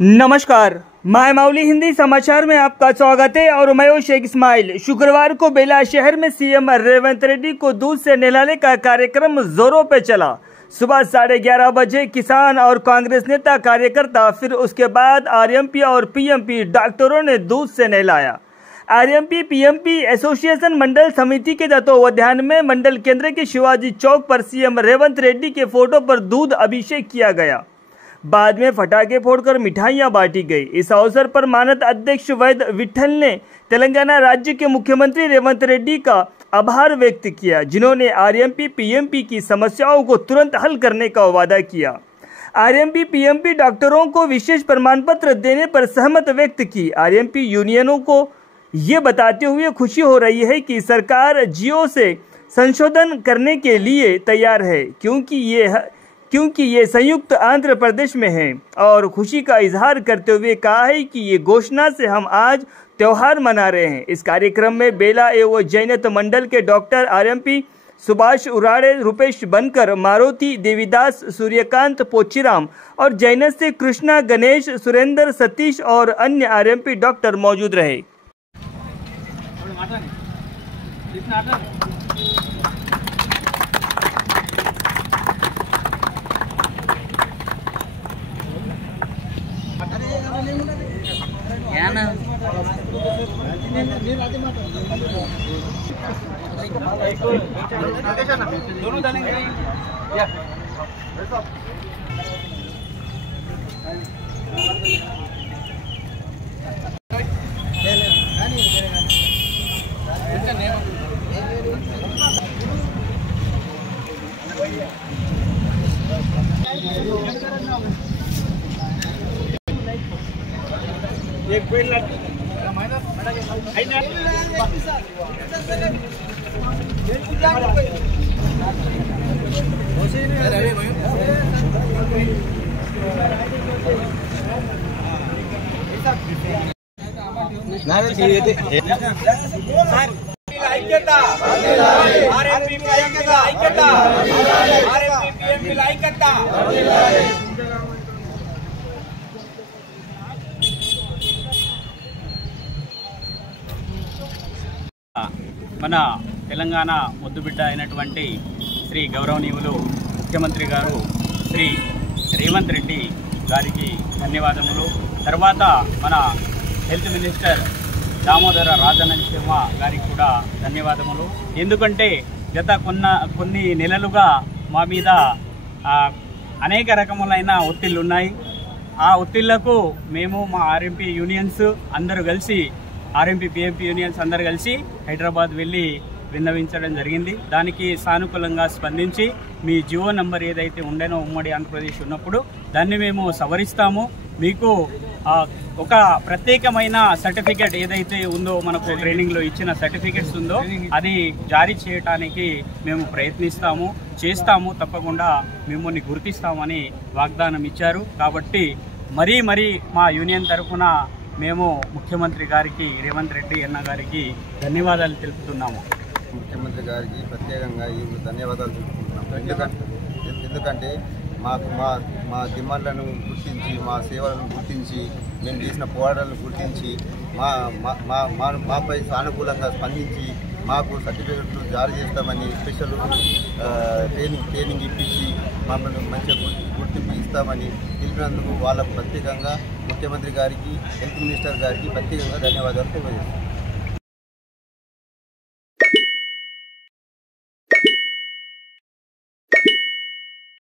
नमस्कार, मैं मौली हिंदी समाचार में आपका स्वागत है और मैं हूं शेख इस्माइल। शुक्रवार को बेला शहर में सीएम रेवंत रेड्डी को दूध से नहलाने का कार्यक्रम जोरों पे चला। सुबह 11:30 बजे किसान और कांग्रेस नेता कार्यकर्ता, फिर उसके बाद आरएमपी और पीएमपी डॉक्टरों ने दूध से नहलाया। आरएमपी पीएमपी एसोसिएशन मंडल समिति के तत्वावधान में मंडल केंद्र के शिवाजी चौक पर सीएम रेवंत रेड्डी के फोटो पर दूध अभिषेक किया गया। बाद में फटाके फोड़कर मिठाइयां बांटी गई। इस अवसर पर मानद अध्यक्ष वैद विठल ने तेलंगाना राज्य के मुख्यमंत्री रेवंत रेड्डी का आभार व्यक्त किया, जिन्होंने आरएमपी पीएमपी की समस्याओं को तुरंत हल करने का वादा किया। आरएमपी पीएमपी डॉक्टरों को विशेष प्रमाण पत्र देने पर सहमत व्यक्त की। आरएमपी यूनियनों को ये बताते हुए खुशी हो रही है कि सरकार जियो से संशोधन करने के लिए तैयार है, क्योंकि ये संयुक्त आंध्र प्रदेश में है, और खुशी का इजहार करते हुए कहा है कि ये घोषणा से हम आज त्यौहार मना रहे हैं। इस कार्यक्रम में बेला एवं जैनत मंडल के डॉक्टर आरएमपी सुभाष उराड़े, रुपेश बनकर, मारुति देवीदास, सूर्यकांत पोचीराम और जैनत से कृष्णा, गणेश, सुरेंद्र, सतीश और अन्य आरएमपी डॉक्टर मौजूद रहे। दोनों डालेंगे। एक पेड़ మన తెలంగాణ ముద్దుబిడ్డ అయినటువంటి శ్రీ గౌరవనీయులు ముఖ్యమంత్రి గారు శ్రీ రేవంత్ రెడ్డి గారికి ధన్యవాదములు। తర్వాత మన హెల్త్ మినిస్టర్ దామోదర రాజనరసింహ గారికి కూడా ధన్యవాదములు। ఎందుకంటే గత కొన్ని నెలలుగా మా మీద అనేక రకములైన ఒత్తిళ్లు ఉన్నాయి। ఆ ఒత్తిళ్లకు మేము మా ఆర్ఎంపీ యూనియన్స్ అందరూ కలిసి, ఆర్ఎంపీ పీఎంపీ యూనియన్స్ అందరూ కలిసి హైదరాబాద్ వెళ్ళి విన్నవించడం జరిగింది। దానికి సానుకూలంగా స్పందించి మీ జియో నంబర్ ఏదైతే ఉండేనో ఉమ్మడి ఆంధ్రప్రదేశ్ ఉన్నప్పుడు దాన్ని మేము సవరిస్తాము, మీకు ఒక ప్రత్యేకమైన సర్టిఫికేట్ ఏదైతే ఉందో, మనకు ట్రైనింగ్లో ఇచ్చిన సర్టిఫికేట్స్ ఉందో అది జారీ చేయడానికి మేము ప్రయత్నిస్తాము, చేస్తాము, తప్పకుండా మిమ్మల్ని గుర్తిస్తామని వాగ్దానం ఇచ్చారు। కాబట్టి మరీ మా యూనియన్ తరఫున మేము ముఖ్యమంత్రి గారికి, రేవంత్ రెడ్డి అన్న గారికి ధన్యవాదాలు తెలుపుతున్నాము। ముఖ్యమంత్రి గారికి ప్రత్యేకంగా ఈ ధన్యవాదాలు తెలుపుకుంటున్నాము। ఎందుకంటే మాకు మా డిమాండ్లను గుర్తించి, మా సేవలను గుర్తించి, మేము చేసిన పోరాటాలను గుర్తించి మాపై సానుకూలంగా స్పందించి మాకు సర్టిఫికెట్లు జారీ చేస్తామని, స్పెషల్ ట్రైనింగ్ ఇప్పించి మమ్మల్ని మంచిగా గుర్తింపు ఇస్తామని తెలిపినందుకు వాళ్ళకు ప్రత్యేకంగా ముఖ్యమంత్రి గారికి, హెల్త్ మినిస్టర్ గారికి ప్రత్యేకంగా ధన్యవాదాలు తెలియజేస్తాం।